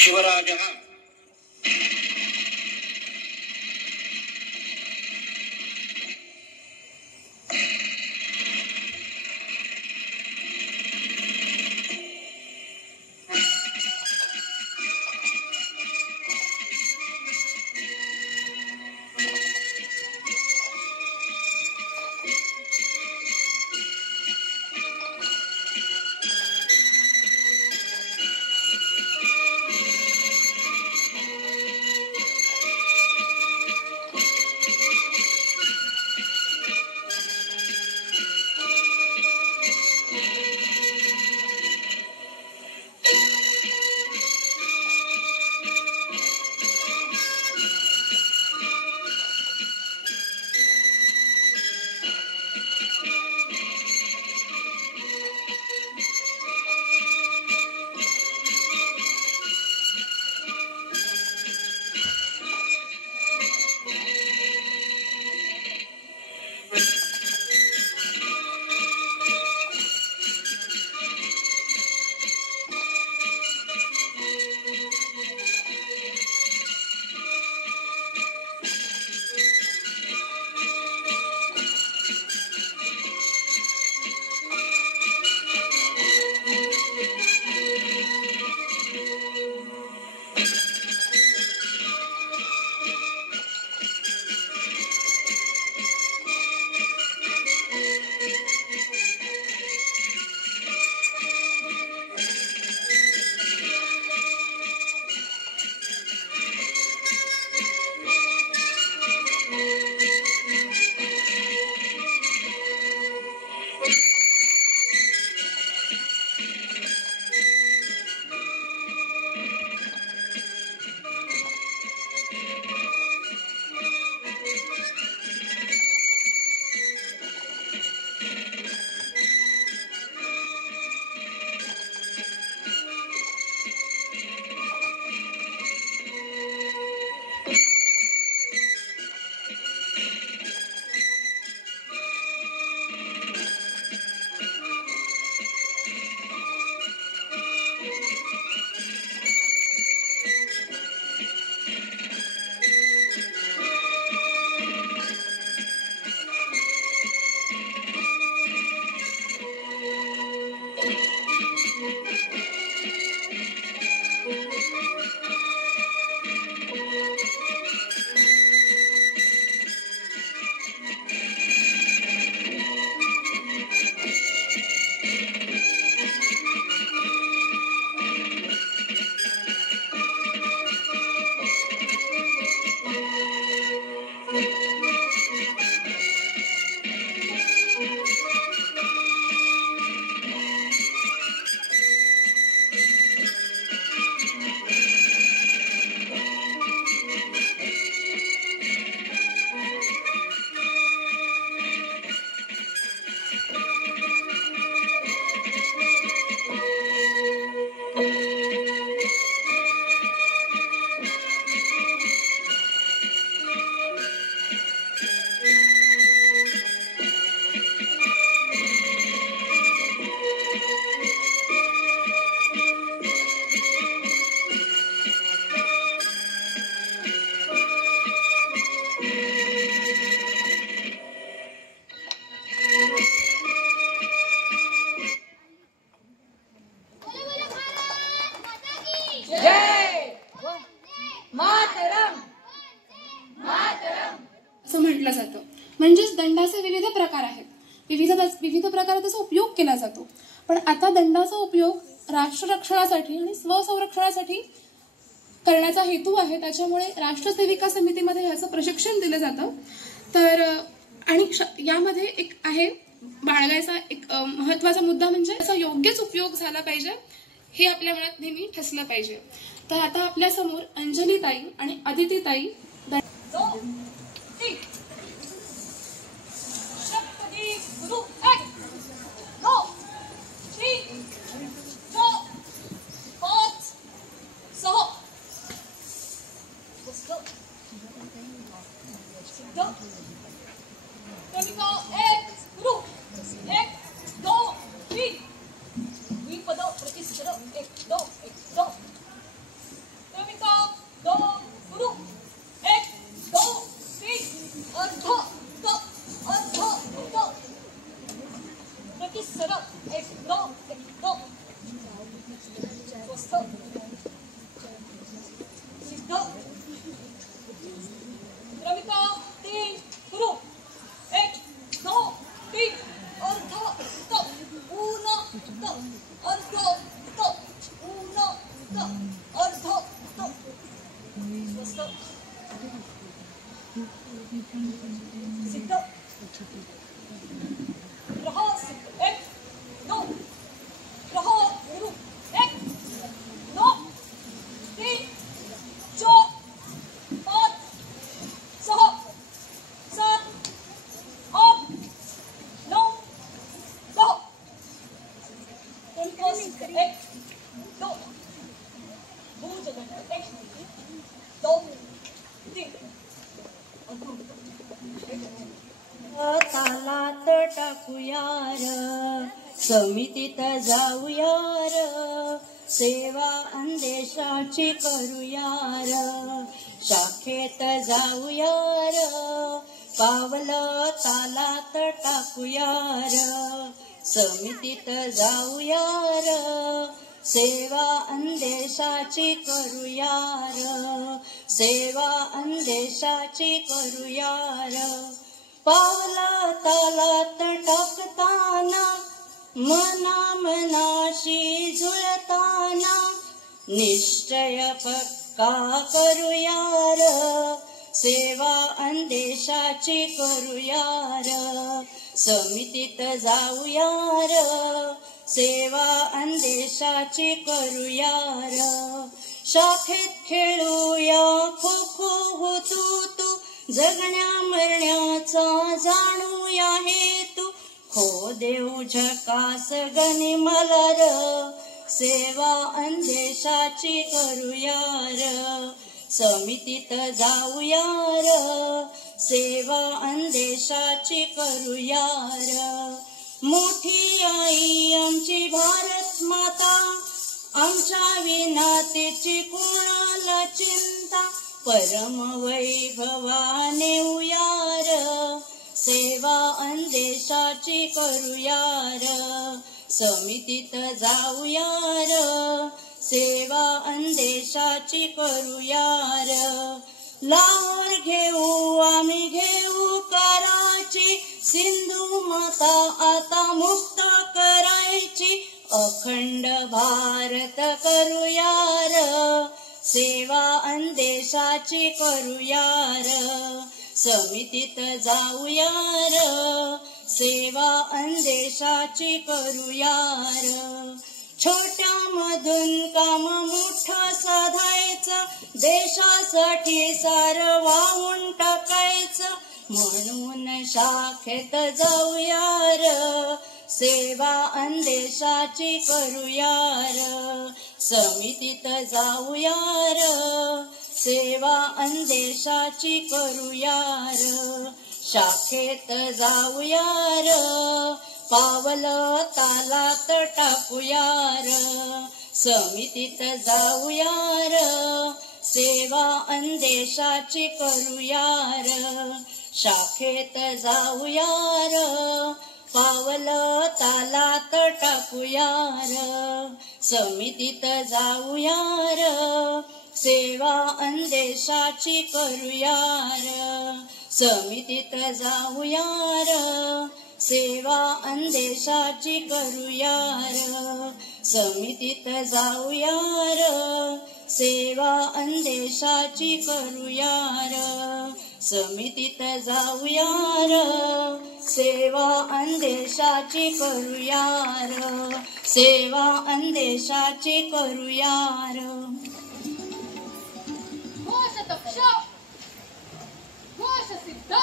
शिवराजः असं म्हटलं जातं. म्हणजेच दंडाचे विविध प्रकार आहेत, विविध प्रकारात त्याचा उपयोग केला जातो. पण आता दंडाचा उपयोग राष्ट्ररक्षणासाठी आणि स्वसंरक्षणासाठी करण्याचा हेतू आहे. त्याच्यामुळे राष्ट्रसेविका समितीमध्ये याचं प्रशिक्षण दिलं जातं. तर आणि यामध्ये एक आहे बाळगायचा एक महत्वाचा मुद्दा म्हणजे त्याचा योग्यच उपयोग झाला पाहिजे, हे आपल्या मनात नेहमी ठसलं पाहिजे. तर आता आपल्या समोर अंजलीताई आणि अदितीताई तीन सुरू 1 2 3 अर्ध त ऊन त अर्ध त ऊन त अर्ध त स्वस्त सिद्ध रहा सिद्ध 1 2 रहा सुरू 1 2 3 4 5 6 7 8 9 10 1 2 भुजदंड 1 2 3 तालात टाकूयार समितीत जाऊयार सेवा अंदेशाची करूयार शाखेत जाऊयार पावल तालात टाकूयार समितीत जाऊयार सेवा अंदेशाची करूयार सेवा अंदेशाची करूयार पावला तालात टाकताना मना मनाशी जुळताना निश्चय पक्का करूयार सेवा अंदेशाची करूयार समितीत जाऊयार सेवा अंदेशाची करूयार शाखेत खेळूया खो खो होतू तू जगण्या मरण्याचा जाणूया हेतू खो देऊ झकास गणी मलर सेवा अंदेशाची करूयार समितीत जाऊयार सेवा अंदेशाची करूयार मोठी आई आमची भारत माता आमच्या विना तिची कोणाला चिंता परम वैभवाने उयार सेवा अंदेशाची करूयार समितीत जाऊयार सेवा अंदेशाची करूयार लाहोर घेऊ आम्ही घेऊ कराची सिंधू माता आता मुक्त करायची अखंड भारत करूयार सेवा अंदेशाची करूयार समितीत जाऊयार सेवा अंदेशाची करूयार छोट्या मधून काम मोठं साधायचं देशासाठी सार वाहून टाकायचं म्हणून शाखेत जाऊयार सेवा अंदेशाची करूयार समितीत जाऊयार सेवा अंदेशाची करूयार शाखेत जाऊयार पावल तालात टाकूयार समितीत जाऊयार सेवा अंदेशाची करूयार शाखेत जाऊयार पावल तालात टाकूयार समितीत जाऊयार सेवा अंदेशाची करूयार समितीत जाऊयार सेवा अंदेशाची करूयार समितीत जाऊयार सेवा अंदेशाची करूयार समितीत जाऊयार सेवा अंदेशाची करूयार सेवा अंदेशाची करूयार घोष दक्ष घोष सिद्ध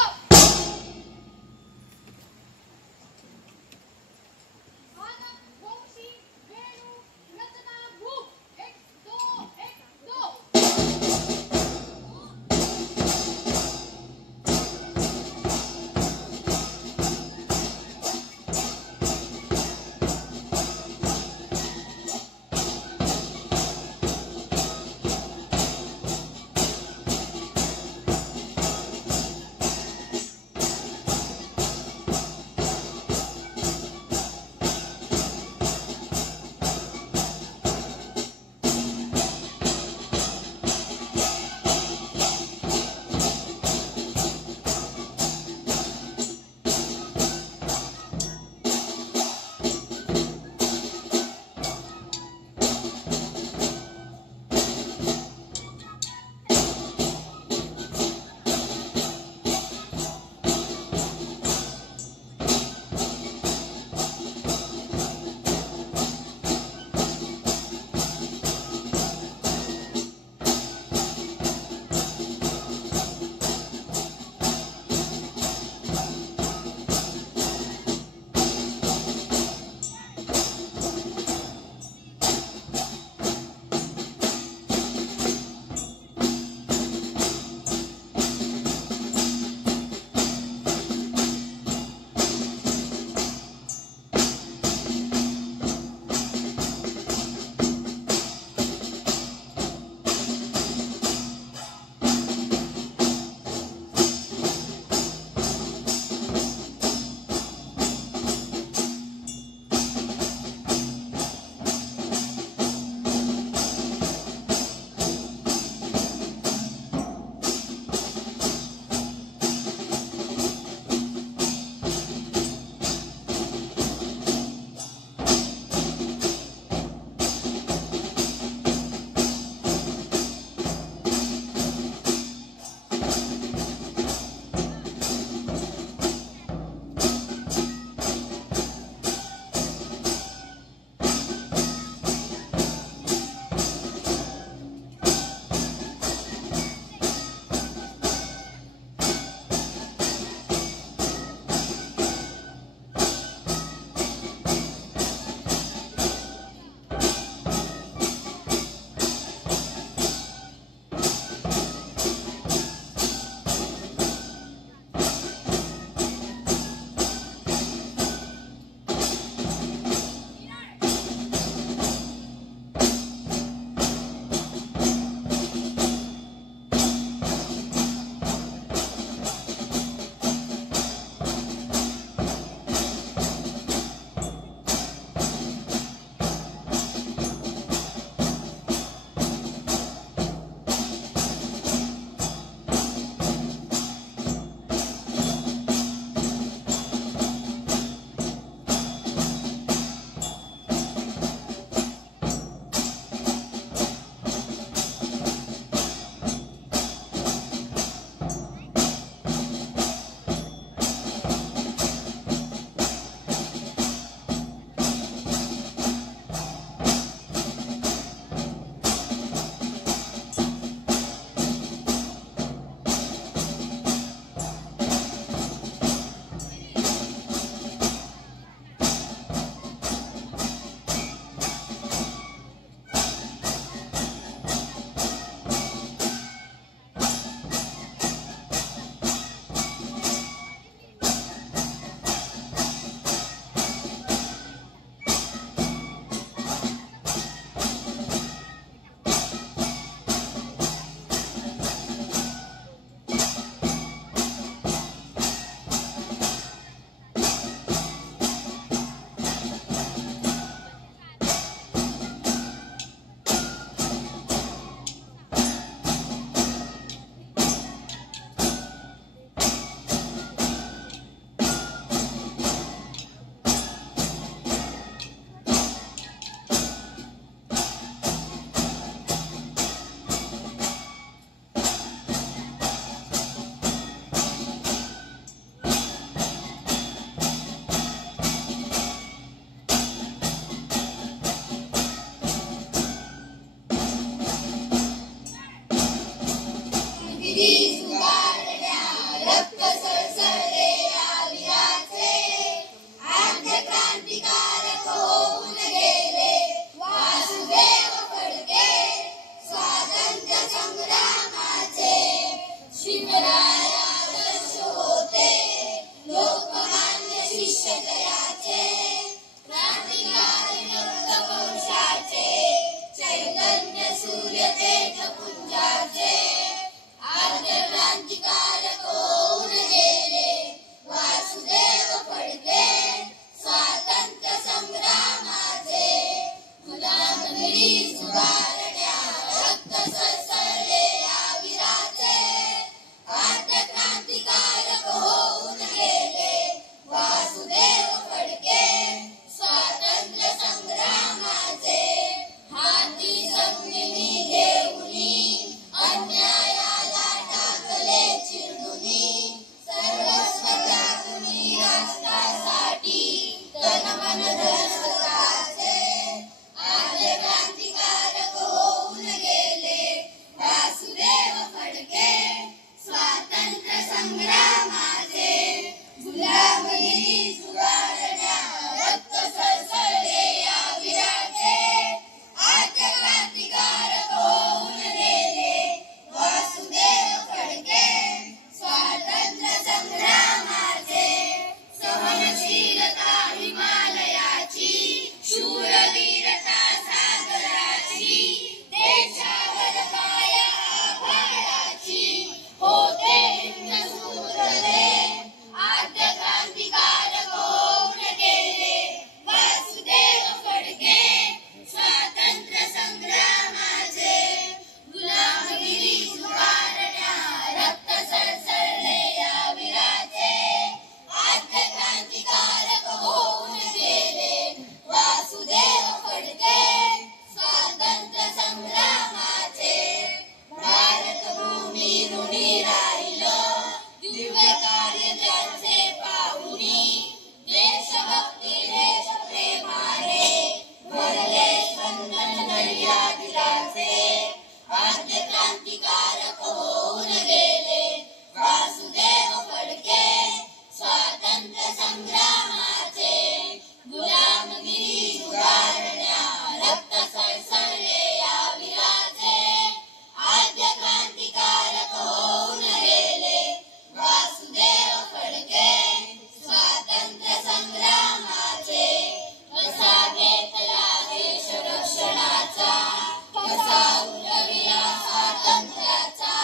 दिव्य कार्य ज्यांचे पाहुनी देशभक्ती देश प्रेमाने भरले स्पंदन दर्या दिलाचे आद्य क्रांतिकारक होऊन गेले वासुदेव फडके स्वातंत्र्य संग्रामाचे गुलामगिरी जुगारण्या रक्त सळसळले या वीराचे आद्य क्रांतिकारक होऊन गेले वासुदेव फडके स्वातंत्र्य संग्रामाचे कसा घेतला देश रक्षणाचा कसा उलविला स्वातंत्र्याचा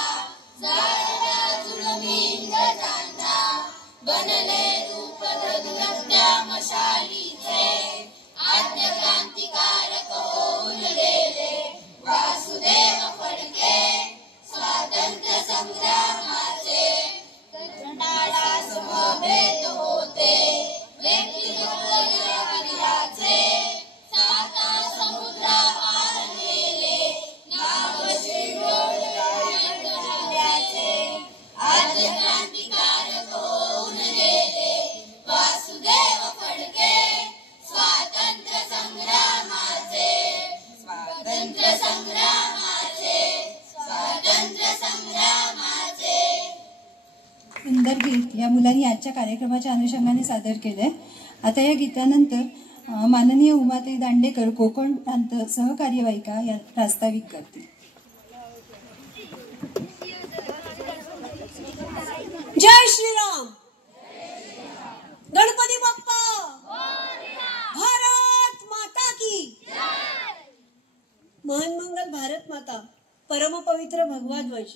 जाळला जुलमी इंग्रजांना बनले रूप धरुत्या मशालीचे आद्य क्रांतिकारक होऊन गेले वासुदेव फडके स्वातंत्र्य संग्रामाचे कंटाळा समभेद होते व्यक्तिगत वीराचे साता समुद्रापार नेले नाव शिरोळ्याचे आद्य क्रांतिकारक होऊन गेले वासुदेव फडके स्वातंत्र्य संग्रामाचे स्वातंत्र्य संग्रामाचे स्वातंत्र्य संग्रामाचे. सुंदर गीत या मुलांनी आजच्या कार्यक्रमाच्या अनुषंगाने सादर केलंय. आता या गीतानंतर माननीय उमाताई दांडेकर कोकण प्रांत सहकार्यवाहिका या प्रास्ताविक करतील. जय श्रीराम. गणपती बाप्पा. भारत माता की. महान मंगल भारत माता परमपवित्र भगवा ध्वज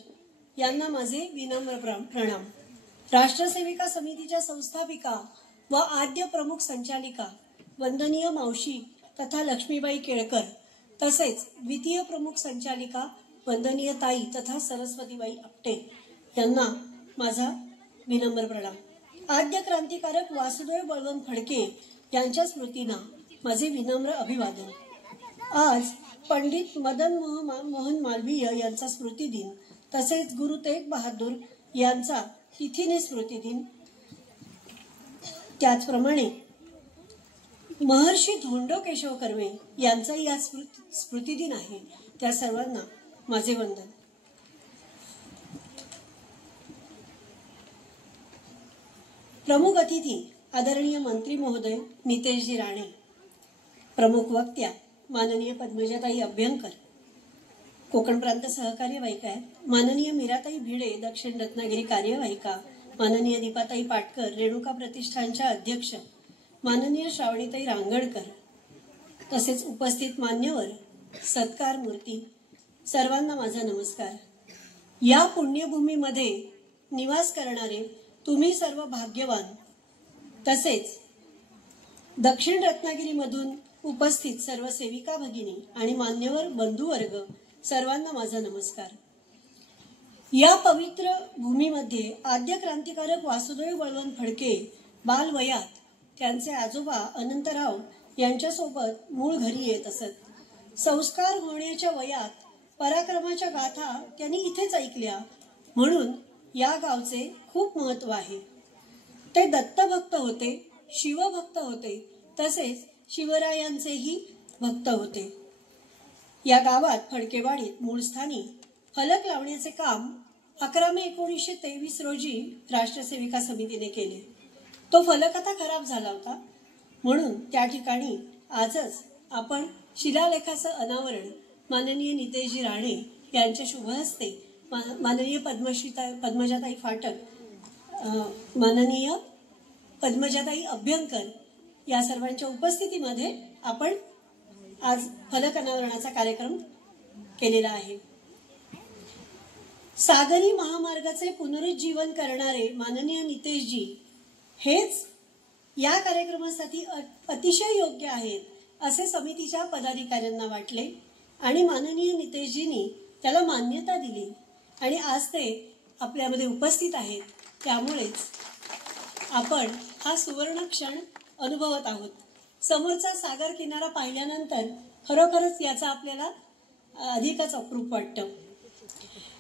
यांना माझे विनम्र प्रणाम. राष्ट्रसेविका समितीच्या संस्थापिका व आद्य प्रमुख संचालिका वंदनीय मावशी तथा लक्ष्मीबाई केळकर तसेच द्वितीय प्रमुख संचालिका वंदनीय ताई तथा सरस्वतीबाई आपटे यांना माझा विनम्र प्रणाम. आद्य क्रांतिकारक वासुदेव बळवंत फडके यांच्या स्मृतींना माझे विनम्र अभिवादन. आज पंडित मदन मोहन मालवीय यांचा स्मृती दिन तसेच गुरु तेग बहादूर यांचा तिथीने स्मृती दिन, त्याचप्रमाणे महर्षी धोंडो केशव कर्वे यांचाही या स्मृती दिन आहे. त्या सर्वांना माझे वंदन. प्रमुख अतिथी आदरणीय मंत्री महोदय नितेशजी राणे, प्रमुख वक्त्या माननीय पद्मजाताई अभ्यंकर, कोकण प्रांत सहकार्यवाहिका माननीय मीराताई भिडे, दक्षिण रत्नागिरी कार्यवाहिका माननीय दीपाताई पाटकर, रेणुका प्रतिष्ठानच्या अध्यक्ष माननीय श्रावणीताई रांगणकर, तसेच उपस्थित मान्यवर, सत्कार मूर्ती, सर्वांना माझा नमस्कार. या पुण्यभूमीमध्ये निवास करणारे तुम्ही सर्व भाग्यवान, तसेच दक्षिण रत्नागिरीमधून उपस्थित सर्व सेविका भगिनी आणि मान्यवर बंधुवर्ग, सर्वांना माझा नमस्कार. या पवित्र भूमीमध्ये आद्य क्रांतिकारक वासुदेव बळवंत फडके बालवयात त्यांचे आजोबा अनंतराव यांच्यासोबत मूळ घरी येत असत. संस्कार होण्याच्या वयात पराक्रमाच्या गाथा त्यांनी इथेच ऐकल्या, म्हणून या गावचे खूप महत्व आहे. ते दत्तभक्त होते, शिवभक्त होते, तसेच शिवरायांचेही भक्त होते. या गावात फडकेवाडीत मूळ स्थानी फलक लावण्याचे काम 11 मे 1923 रोजी राष्ट्रसेविका समितीने केले. तो फलक आता खराब झाला होता, म्हणून त्या ठिकाणी आजच आपण शिलालेखाचं अनावरण माननीय नितेशजी राणे यांच्या शुभ हस्ते, माननीय पद्मजाताई फाटक, माननीय पद्मजाताई अभ्यंकर या सर्वांच्या उपस्थितीमध्ये आपण आज फलक अनावरणाचा कार्यक्रम केलेला आहे. सागरी महामार्गाचे पुनरुज्जीवन करणारे माननीय नितेशजी हेच या कार्यक्रमासाठी अतिशय योग्य आहेत असे समितीच्या पदाधिकाऱ्यांना वाटले आणि माननीय नितेशजींनी त्याला मान्यता दिली आणि आज ते आपल्यामध्ये उपस्थित आहेत. त्यामुळेच आपण हा सुवर्ण क्षण अनुभवत आहोत. समोरचा सागर किनारा पाहिल्यानंतर खरोखरच याचा आपल्याला अधिकच अप्रूप वाटतं.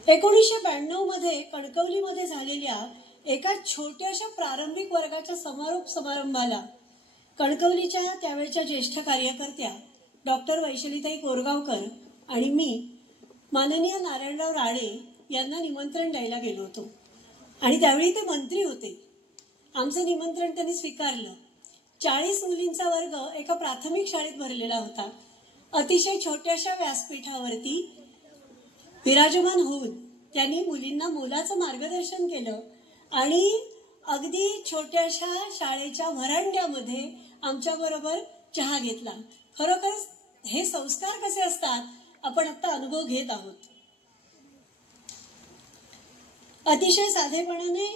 1992 मध्ये कणकवलीमध्ये झालेल्या एका छोट्याशा प्रारंभिक वर्गाच्या समारोप समारंभाला कणकवलीच्या त्यावेळच्या ज्येष्ठ कार्यकर्त्या डॉक्टर वैशालीताई कोरगावकर आणि मी माननीय नारायणराव राणे यांना निमंत्रण द्यायला गेलो होतो आणि त्यावेळी ते मंत्री होते. आमचं निमंत्रण त्यांनी स्वीकारलं. 40 मुलींचा वर्ग एका प्राथमिक शाळेत भरलेला होता. अतिशय छोट्याशा व्यासपीठावरती विराजमान होऊन त्यांनी मुलींना मोलाचं मार्गदर्शन केलं आणि अगदी छोट्याशा शाळेच्या व्हरांड्यामध्ये आमच्याबरोबर चहा घेतला. खरोखरच हे संस्कार कसे असतात आपण आता अनुभव घेत आहोत. अतिशय साधेपणाने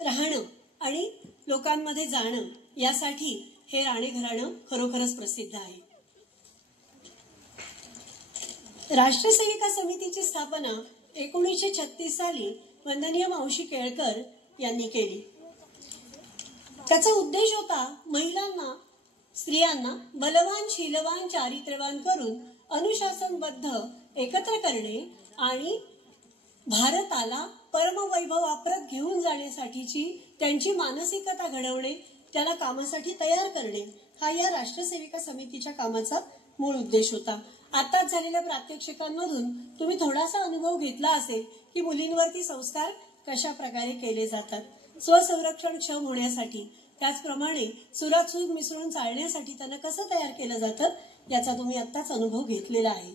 राहणं आणि लोकांमध्ये जाणं यासाठी हे राणे घराणं खरोखरच प्रसिद्ध आहे. राष्ट्रसेविका समितीची स्थापना 1936 साली वंदनीय मावशी केळकर यांनी केली. त्याचा उद्देश होता महिलांना, स्त्रियांना बलवान, शीलवान, चारित्र्यवान करून अनुशासनबद्ध एकत्र करणे आणि भारताला परमवैभवाप्रत घेऊन जाण्यासाठीची त्यांची मानसिकता घडवणे, त्याला कामासाठी तयार करणे हा या राष्ट्रसेविका समितीच्या कामाचा मूळ उद्देश होता. आताच झालेल्या प्रात्यक्षिकांमधून तुम्ही थोडासा अनुभव घेतला असेल की मुलींवरती संस्कार कशा प्रकारे केले जातात. स्वसंरक्षण क्षम होण्यासाठी, त्याचप्रमाणे सुरात सूर मिसळून चालण्यासाठी त्यांना कसं तयार केलं जातं याचा तुम्ही आत्ताच अनुभव घेतलेला आहे.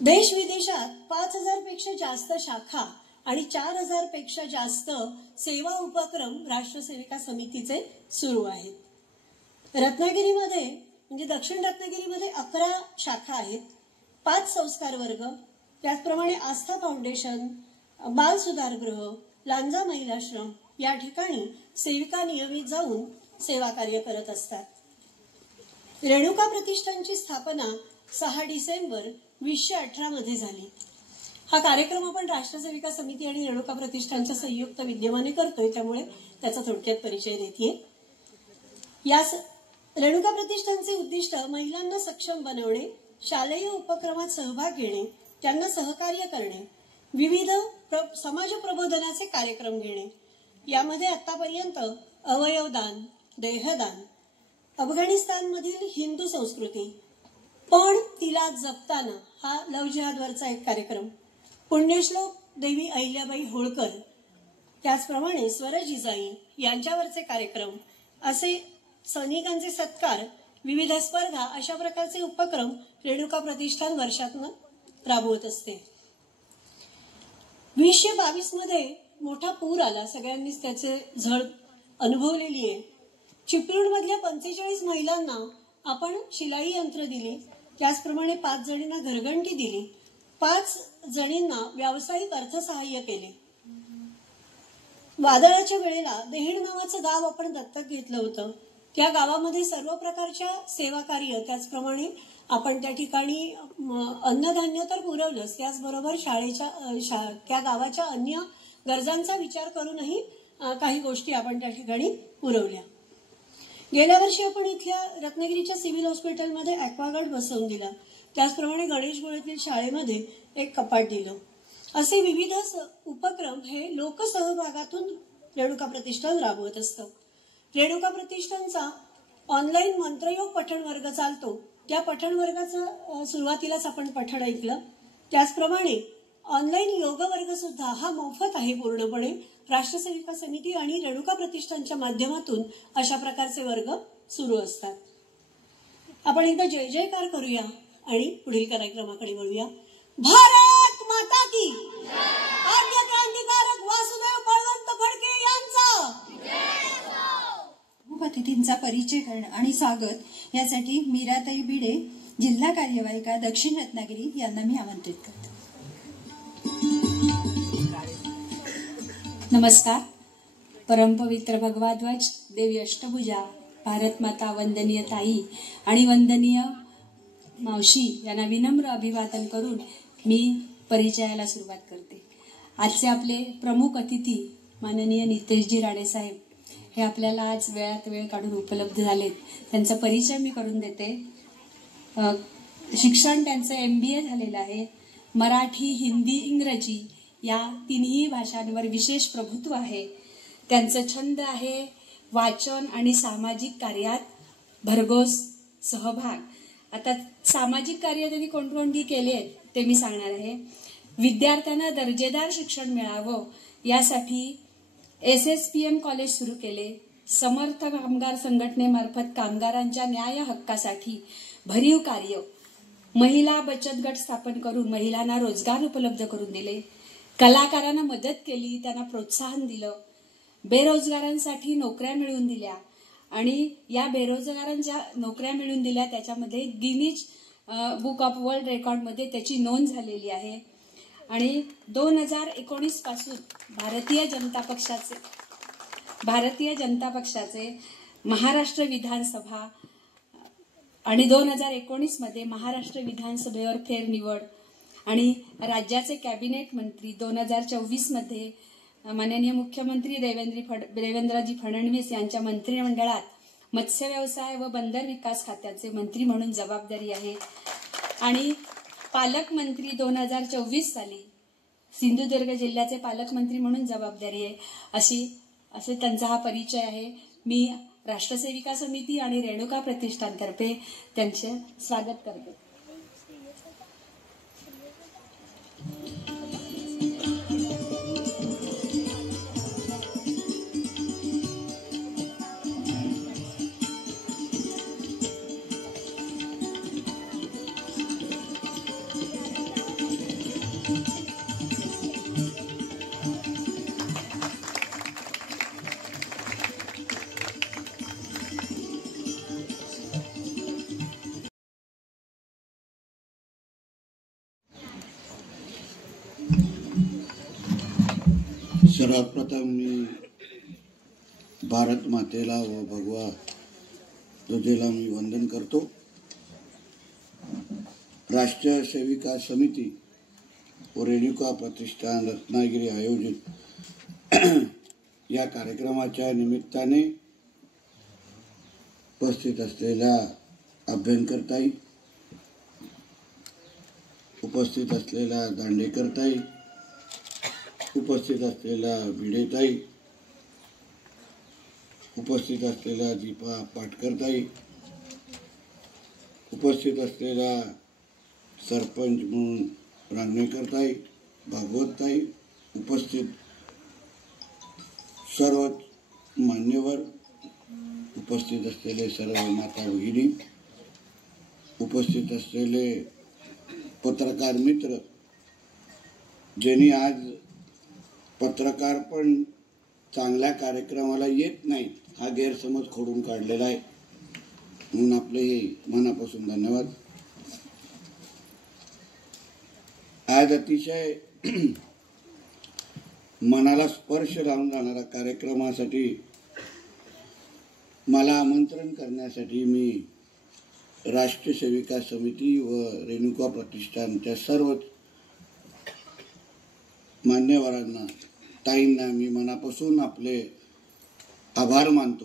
देश विदेशात 5000 पेक्षा जास्त शाखा आणि 4000 पेक्षा जास्त सेवा उपक्रम राष्ट्रसेविका समितीचे सुरू आहेत. रत्नागिरीमध्ये म्हणजे दक्षिण रत्नागिरीमध्ये 11 शाखा आहेत, 5 संस्कार वर्ग, त्याचप्रमाणे आस्था फाउंडेशन, बाल सुधारगृह, लांजा महिलाश्रम या ठिकाणी सेविका नियमित जाऊन सेवा कार्य करत असतात. रेणुका प्रतिष्ठानची स्थापना 6 डिसेंबर 2018 मध्ये झाली. हा कार्यक्रम आपण राष्ट्रसेविका समिती आणि रेणुका प्रतिष्ठानच्या संयुक्त विद्यमाने करतोय, त्यामुळे त्याचा थोडक्यात परिचय देते. या रेणुका प्रतिष्ठानचे उद्दिष्ट महिलांना सक्षम बनवणे, शालेय उपक्रमात सहभाग घेणे, त्यांना सहकार्य करणे, विविध समाज प्रबोधनाचे कार्यक्रम घेणे. यामध्ये आतापर्यंत अवयवदान, देहदान, अफगाणिस्तानमधील हिंदू संस्कृती, पण तिला जपताना हा लव जिहादवरचा एक कार्यक्रम, पुण्यश्लोक देवी अहिल्याबाई होळकर, त्याचप्रमाणे स्वरजिजाई यांच्यावरचे कार्यक्रम, असे सैनिकांचे सत्कार, विविध स्पर्धा, अशा प्रकारचे उपक्रम रेणुका प्रतिष्ठान वर्षातून राबवत असते. 2022 मध्ये मोठा पूर आला, सगळ्यांनीच त्याचे झळ अनुभवलेली आहे. चिपळूण मधल्या 45 महिलांना आपण शिलाई यंत्र दिली, त्याचप्रमाणे 5 जणींना घरघंटी दिली, 5 जणींना व्यावसायिक अर्थसहाय्य केले. वादळाच्या वेळेला देहीण नावाचं गाव आपण दत्तक घेतलं होतं. त्या गावामध्ये सर्व प्रकारच्या सेवा कार्य, त्याचप्रमाणे आपण त्या ठिकाणी अन्नधान्य तर पुरवलंच, त्याचबरोबर त्या गावाच्या अन्य गरजांचा विचार करूनही काही गोष्टी आपण त्या ठिकाणी पुरवल्या. गेल्या वर्षी आपण इथल्या रत्नागिरीच्या सिव्हिल हॉस्पिटलमध्ये ॲक्वागार्ड बसवून दिला, त्याचप्रमाणे गणेशगुळेतील शाळेमध्ये एक कपाट दिलं. असे विविध उपक्रम हे लोकसहभागातून रेणुका प्रतिष्ठान राबवत असतं. रेणुका प्रतिष्ठानचा ऑनलाईन मंत्रयोग पठण वर्ग चालतो. त्या पठण वर्गाचं सुरुवातीलाच आपण पठण ऐकलं. त्याचप्रमाणे ऑनलाईन योग वर्ग सुद्धा हा मोफत आहे पूर्णपणे. राष्ट्रसेविका समिती आणि रेणुका प्रतिष्ठानच्या माध्यमातून अशा प्रकारचे वर्ग सुरू असतात. आपण एकदा जय जयकार करूया आणि पुढील कार्यक्रमाकडे वळूया. भारत माता की आद्य क्रांतिकारक वासुदेव बळवंत फडके यांचा प्रमुख अतिथींचा परिचय करणं आणि स्वागत यासाठी मीराताई भिडे, जिल्हा कार्यवाहिका दक्षिण रत्नागिरी यांना मी आमंत्रित करते. नमस्कार. परमपवित्र भगवा ध्वज, देवी अष्टभुजा, भारत माता, वंदनीय ताई आणि वंदनीय मावशी यांना विनम्र अभिवादन करून मी परिचयाला सुरुवात करते. आजचे आपले प्रमुख अतिथी माननीय नितेशजी राणे साहेब हे आपल्याला आज वेळात वेळ काढून उपलब्ध झालेत. त्यांचा परिचय मी करून देते. शिक्षण त्यांचं MBA झालेलं आहे. मराठी, हिंदी, इंग्रजी या तिन्ही भाषांवर विशेष प्रभुत्व आहे. त्यांचं छंद आहे वाचन आणि सामाजिक कार्यात भरघोस सहभाग. आता सामाजिक कार्य त्यांनी कोणकोणती केली आहेत ते मी सांगणार आहे. विद्यार्थ्यांना दर्जेदार शिक्षण मिळावं यासाठी SSPM कॉलेज सुरू केले. समर्थ कामगार संघटनेमार्फत कामगारांच्या न्याय हक्कासाठी भरीव कार्य. महिला बचत गट स्थापन करून महिलांना रोजगार उपलब्ध करून दिले. कलाकारांना मदत केली, त्यांना प्रोत्साहन दिलं. बेरोजगारांसाठी नोकऱ्या मिळवून दिल्या आणि या बेरोजगारांच्या नोकऱ्या मिळवून दिल्या त्याच्यामध्ये गिनीज बुक ऑफ वर्ल्ड रेकॉर्डमध्ये त्याची नोंद झालेली आहे. आणि 2019 पासून भारतीय जनता पक्षाचे महाराष्ट्र विधानसभा आणि 2019 मध्ये महाराष्ट्र विधानसभेवर फेरनिवड आणि राज्याचे कॅबिनेट मंत्री 2024 मध्ये माननीय मुख्यमंत्री देवेंद्रजी फडणवीस यांच्या मंत्रिमंडळात मत्स्य व्यवसाय व बंदर विकास खात्याचे मंत्री म्हणून जबाबदारी आहे. आणि पालकमंत्री 2024 साली सिंधुदुर्ग जिल्ह्याचे पालकमंत्री म्हणून जबाबदारी आहे. असे त्यांचा हा परिचय आहे. मी राष्ट्रसेविका समिती आणि रेणुका प्रतिष्ठानतर्फे त्यांचे स्वागत करते. सर्वप्रथम मी भारत मातेला व भगवा ध्वजेला मी वंदन करतो. राष्ट्रीय सेविका समिती व रेणुका प्रतिष्ठान रत्नागिरी आयोजित या कार्यक्रमाच्या निमित्ताने उपस्थित असलेल्या अभ्यंकरताई, उपस्थित असलेल्या दांडेकरताई, उपस्थित असलेल्या भिडेताई, उपस्थित असलेल्या दीपा पाटकरताई, उपस्थित असलेल्या सरपंच म्हणून रांगणेकरताई, भागवतताई, उपस्थित सर्व मान्यवर, उपस्थित असलेले सर्व माता भगिनी, उपस्थित असलेले पत्रकार मित्र, ज्यांनी आज पत्रकार पण चांगल्या कार्यक्रमाला येत नाही हा गैरसमज खोडून काढलेला आहे, म्हणून आपले मनापासून धन्यवाद. आज अतिशय मनाला स्पर्श लावून जाणाऱ्या कार्यक्रमासाठी मला आमंत्रण करण्यासाठी मी राष्ट्रीय सेविका समिती व रेणुका प्रतिष्ठानच्या सर्व मान्यवरांना, ताईंना मी मनापासून आपले आभार मानतो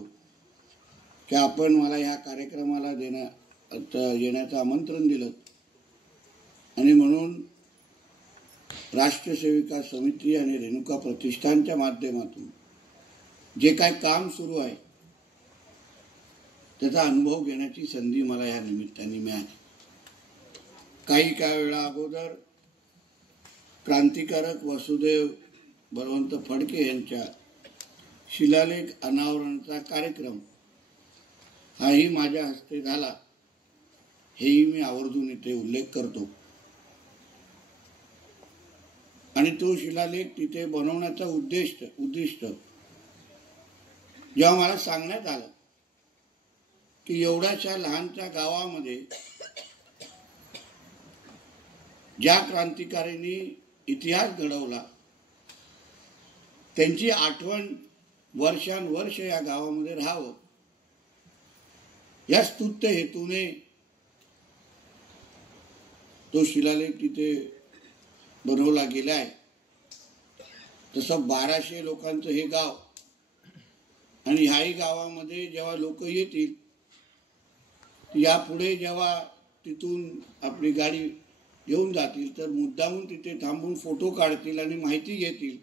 की आपण मला ह्या कार्यक्रमाला येण्याचं आमंत्रण दिलं. आणि म्हणून राष्ट्रीय सेविका समिती आणि रेणुका प्रतिष्ठानच्या माध्यमातून जे काय काम सुरू आहे त्याचा अनुभव घेण्याची संधी मला या निमित्ताने मिळाली. काही वेळा अगोदर क्रांतिकारक वसुदेव बळवंत फडके यांच्या शिलालेख अनावरणाचा कार्यक्रम हाही माझ्या हस्ते झाला, हेही मी आवर्जून इथे उल्लेख करतो. आणि तो शिलालेख तिथे बनवण्याचा उद्दिष्ट जेव्हा मला सांगण्यात आलं की एवढ्याशा लहानच्या गावामध्ये ज्या क्रांतिकाऱ्यांनी इतिहास घडवला त्यांची आठवण वर्षानुवर्ष या गावामध्ये राहावं या स्तुत्य हेतूने तो शिलालेख तिथे बनवला गेला आहे. तसं 1200 लोकांचं हे गाव आणि ह्याही गावामध्ये जेव्हा लोक येतील यापुढे जेव्हा तिथून आपली गाडी येऊन जातील तर मुद्दामून तिथे थांबून फोटो काढतील आणि माहिती घेतील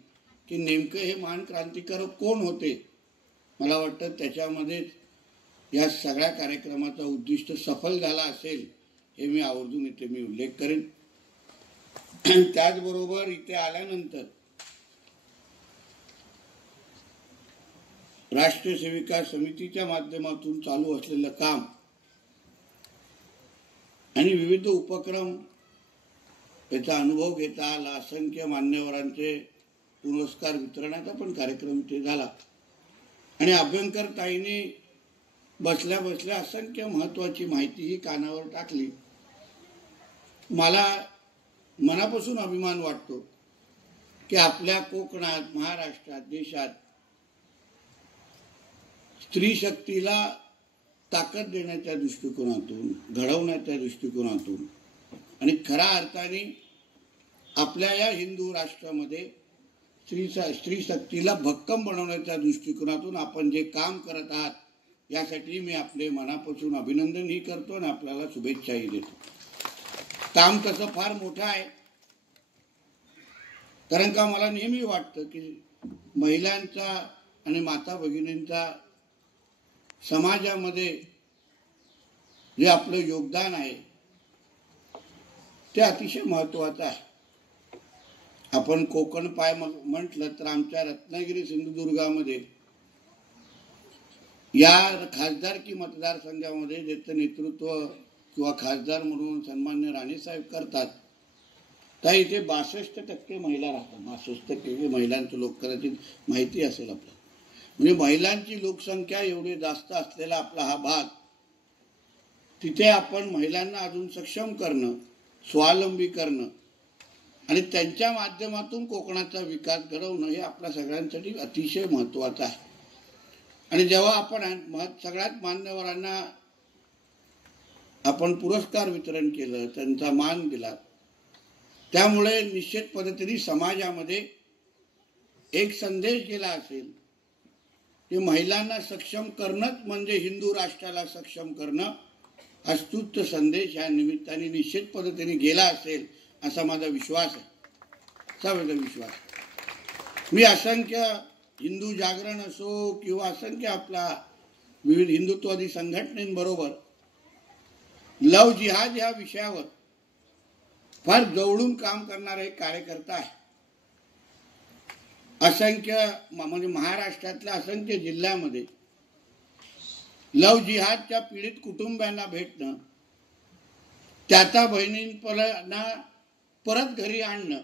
की नेमकं हे महान क्रांतिकारक कोण होते. मला वाटतं त्याच्यामध्ये या सगळ्या कार्यक्रमाचा उद्दिष्ट सफल झाला असेल हे मी आवर्जून इथे उल्लेख करेन. त्याचबरोबर इथे आल्यानंतर राष्ट्रीय सेविका समितीच्या माध्यमातून चालू असलेलं काम आणि विविध उपक्रम याचा अनुभव घेता आला. असंख्य मान्यवरांचे पुरस्कार वितरणाचा पण कार्यक्रम इथे झाला आणि अभ्यंकर ताईंनी बसल्या बसल्या असंख्य महत्वाची माहिती ही कानावर टाकली. मला मनापासून अभिमान वाटतो की आपल्या कोकणात, महाराष्ट्रात, देशात स्त्री शक्तीला ताकद देण्याच्या दृष्टिकोनातून, घडवण्याच्या दृष्टिकोनातून आणि खऱ्या अर्थाने आपल्या या हिंदू राष्ट्रामध्ये स्त्री शक्तीला भक्कम बनवण्याच्या दृष्टिकोनातून आपण जे काम करत आहात यासाठी मी आपले मनापासून अभिनंदनही करतो आणि आपल्याला शुभेच्छाही देतो. काम तसं फार मोठं आहे, कारण का मला नेहमी वाटतं की महिलांचा आणि माता भगिनींचा समाजामध्ये जे आपलं योगदान आहे ते अतिशय महत्वाचं आहे. आपण कोकण पाय म्हटलं तर आमच्या रत्नागिरी सिंधुदुर्गामध्ये या खासदारकी मतदारसंघामध्ये ज्याचं नेतृत्व किंवा खासदार म्हणून सन्मान्य राणेसाहेब करतात त्या इथे 62% महिला राहतात. 62% महिलांचं लोक कदाचित माहिती असेल आपल्याला. म्हणजे महिलांची लोकसंख्या एवढी जास्त असलेला आपला हा भाग, तिथे आपण महिलांना अजून सक्षम करणं, स्वावलंबी करणं आणि त्यांच्या माध्यमातून कोकणाचा विकास घडवणं हे आपल्या सगळ्यांसाठी अतिशय महत्वाचं आहे. आणि जेव्हा आपण सगळ्यात मान्यवरांना आपण पुरस्कार वितरण केलं, त्यांचा मान दिला, त्यामुळे निश्चित पद्धतीने समाजामध्ये एक संदेश गेला असेल की महिलांना सक्षम करणंच म्हणजे हिंदू राष्ट्राला सक्षम करणं. अस्तुत्य संदेश या निमित्ताने निश्चित पद्धतीने गेला असेल असा माझा विश्वास आहे, असा माझा विश्वास. मी असंख्य हिंदू जागरण असो किंवा असंख्य आपला विविध हिंदुत्ववादी संघटनेबरोबर लव जिहाद या विषयावर फार जवळून काम करणारा एक कार्यकर्ता आहे. असंख्य म्हणजे महाराष्ट्रातल्या असंख्य जिल्ह्यामध्ये लव जिहादच्या पीडित कुटुंबियांना भेटणं, त्याच्या बहिणींना परत घरी आणणं,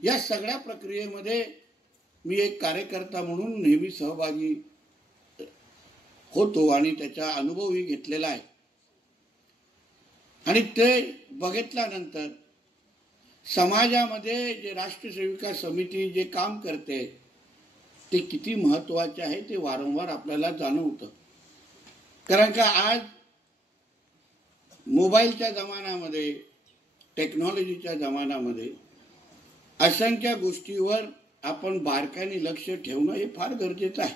या सगळ्या प्रक्रियेमध्ये मी एक कार्यकर्ता म्हणून नेहमी सहभागी होतो आणि त्याचा अनुभवही घेतलेला आहे. आणि ते बघितल्यानंतर समाजामध्ये जे राष्ट्रीय सेविका समिती जे काम करते ते किती महत्वाचे आहे ते वारंवार आपल्याला जाणवतं. कारण का आज मोबाईलच्या जमान्यामध्ये, टेक्नॉलॉजीच्या जमान्यामध्ये असंख्य गोष्टीवर आपण बारकाईने लक्ष ठेवणं हे फार गरजेचं आहे.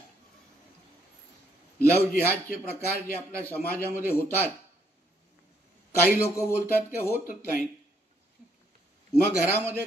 लव जिहादचे प्रकार जे आपल्या समाजामध्ये होतात, काही लोक बोलतात की होतच नाही, मग घरामध्ये